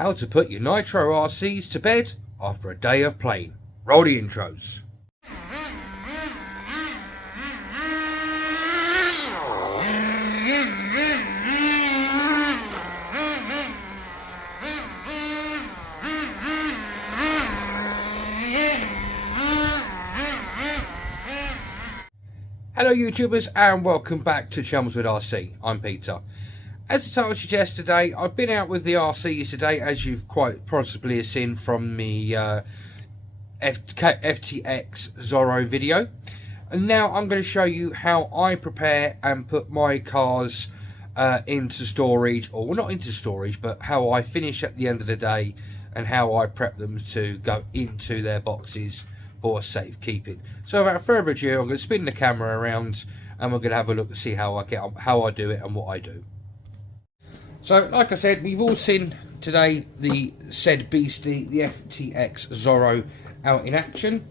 How to put your nitro RCs to bed after a day of playing. Roll the intros. Hello YouTubers and welcome back to Chelmswood RC. I'm Peter. As the title suggests today, I've been out with the RCs today, as you've quite possibly seen from the FTX Zorro video. And now I'm going to show you how I prepare and put my cars into storage, or well, not into storage, but how I finish at the end of the day and how I prep them to go into their boxes for safekeeping. So without further ado, I'm going to spin the camera around and we're going to have a look and see how I get on, how I do it and what I do. So like I said, we've all seen today the said beastie, the FTX Zorro, out in action.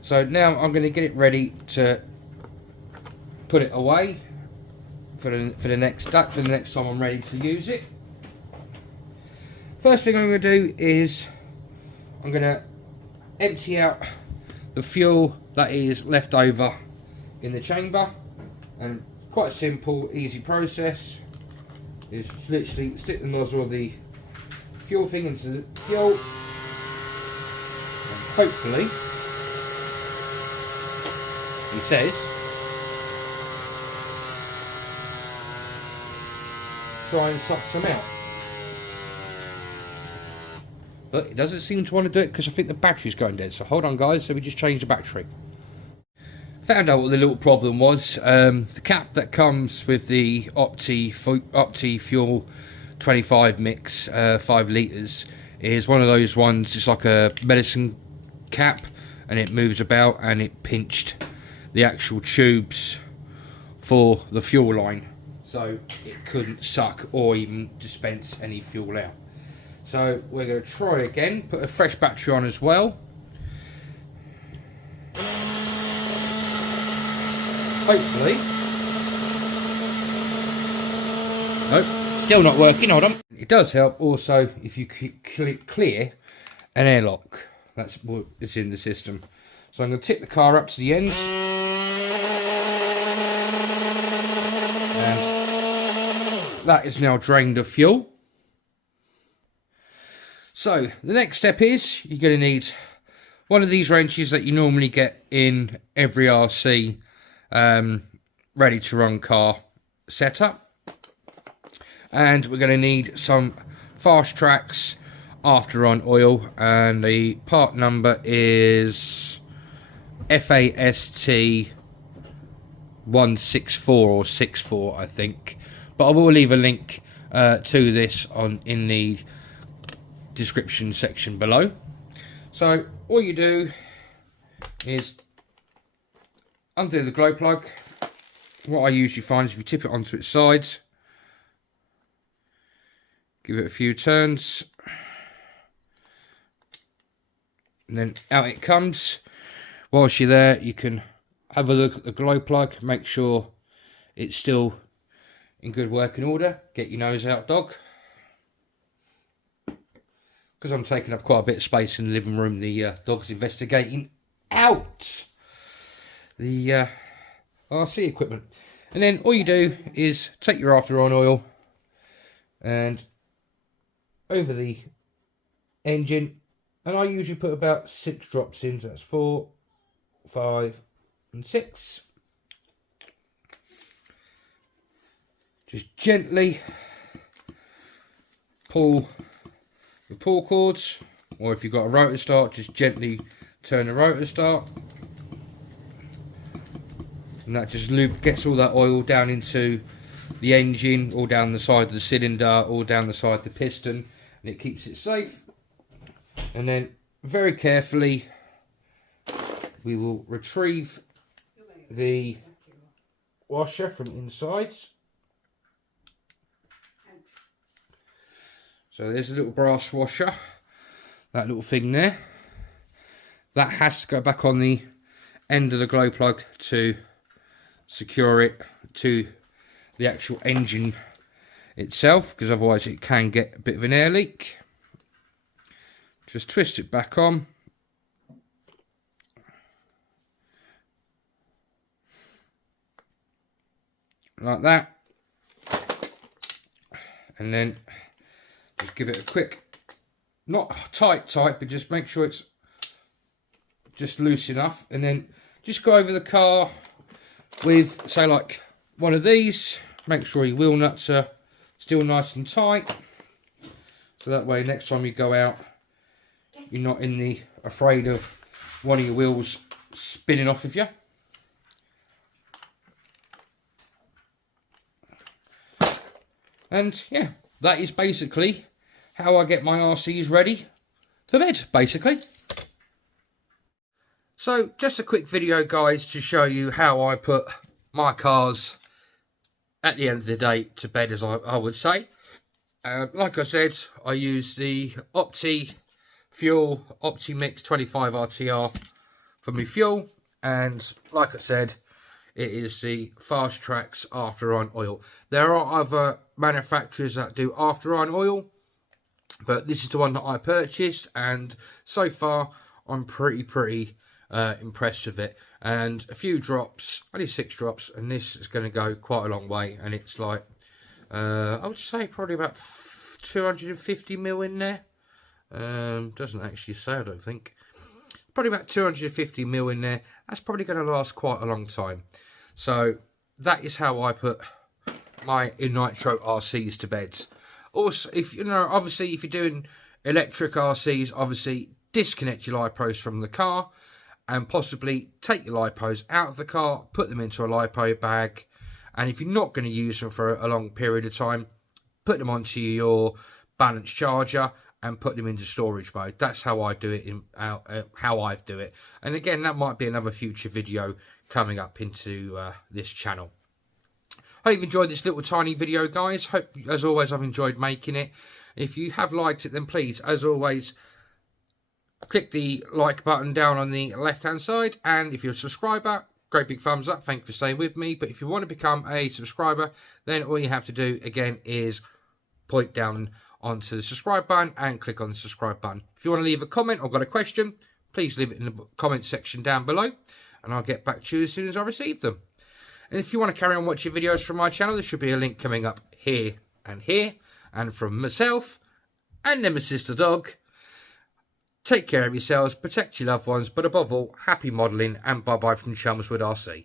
So now I'm going to get it ready to put it away for the next time I'm ready to use it. First thing I'm going to do is I'm going to empty out the fuel that is left over in the chamber, and quite a simple, easy process. Is literally stick the nozzle of the fuel thing into the fuel, and hopefully, he says, try and suck some out. But it doesn't seem to want to do it because I think the battery's going dead. So hold on guys, so we just changed the battery. Found out what the little problem was. The cap that comes with the Opti Fuel 25 mix, 5 litres, is one of those ones, it's like a medicine cap and it moves about, and it pinched the actual tubes for the fuel line. So it couldn't suck or even dispense any fuel out. So we're going to try again, put a fresh battery on as well. Hopefully. Nope, still not working, hold on. It does help also if you clear an airlock. That's what is in the system. So I'm going to tip the car up to the end. And that is now drained of fuel. So the next step is you're going to need one of these wrenches that you normally get in every RC ready to run car setup, and we're going to need some Fastrax after on oil, and the part number is FAST 164 or 64 I think, but I will leave a link to this in the description section below. So all you do is undo the glow plug. What I usually find is if you tip it onto its sides, give it a few turns, and then out it comes. Whilst you're there, you can have a look at the glow plug, make sure it's still in good working order. Get your nose out, dog. Because I'm taking up quite a bit of space in the living room, the dog's investigating out the RC equipment. And then all you do is take your after on oil and over the engine, and I usually put about 6 drops in, so that's 4, 5 and 6. Just gently pull the pull cords, or if you've got a rotor start, just gently turn the rotor start, and that just gets all that oil down into the engine, all down the side of the cylinder, all down the side of the piston, and it keeps it safe. And then very carefully we will retrieve the washer from inside. So there's a little brass washer, that little thing there. That has to go back on the end of the glow plug to secure it to the actual engine itself, because otherwise it can get a bit of an air leak. just twist it back on. Like that. And then just give it a quick, not tight, but just make sure it's just loose enough. And then just go over the car with, say, like one of these. Make sure your wheel nuts are still nice and tight. So that way next time you go out, you're not afraid of one of your wheels spinning off of you. And yeah, that is basically how I get my RCs ready for bed, basically. So just a quick video, guys, to show you how I put my cars at the end of the day to bed, as I would say. Like I said, I use the Opti fuel, Opti Mix 25 RTR for my fuel, and like I said, it is the Fastrax after on oil. There are other manufacturers that do after on oil, but this is the one that I purchased, and so far I'm pretty impressed with it. And a few drops, only 6 drops, and this is going to go quite a long way. And it's like I would say probably about 250 mil in there. Doesn't actually say, I don't think. Probably about 250 mil in there. That's probably going to last quite a long time. So that is how I put my nitro RCs to bed. Also, if you know, obviously, if you're doing electric RCs, obviously disconnect your lipos from the car, and possibly take your lipos out of the car, put them into a lipo bag, and if you're not going to use them for a long period of time, put them onto your balance charger and put them into storage mode. That's how I do it, how I do it. And again, that might be another future video coming up into this channel. Hope you've enjoyed this little tiny video, guys. Hope, as always, I've enjoyed making it. If you have liked it, then please, as always, click the like button down on the left hand side, and if you're a subscriber, great big thumbs up. Thank you for staying with me. But if you want to become a subscriber, then all you have to do again is point down onto the subscribe button and click on the subscribe button. If you want to leave a comment or got a question, please leave it in the comment section down below, and I'll get back to you as soon as I receive them. And if you want to carry on watching videos from my channel, there should be a link coming up here, and from myself and then my sister dog. Take care of yourselves, protect your loved ones, but above all, happy modelling, and bye-bye from Chelmswood RC.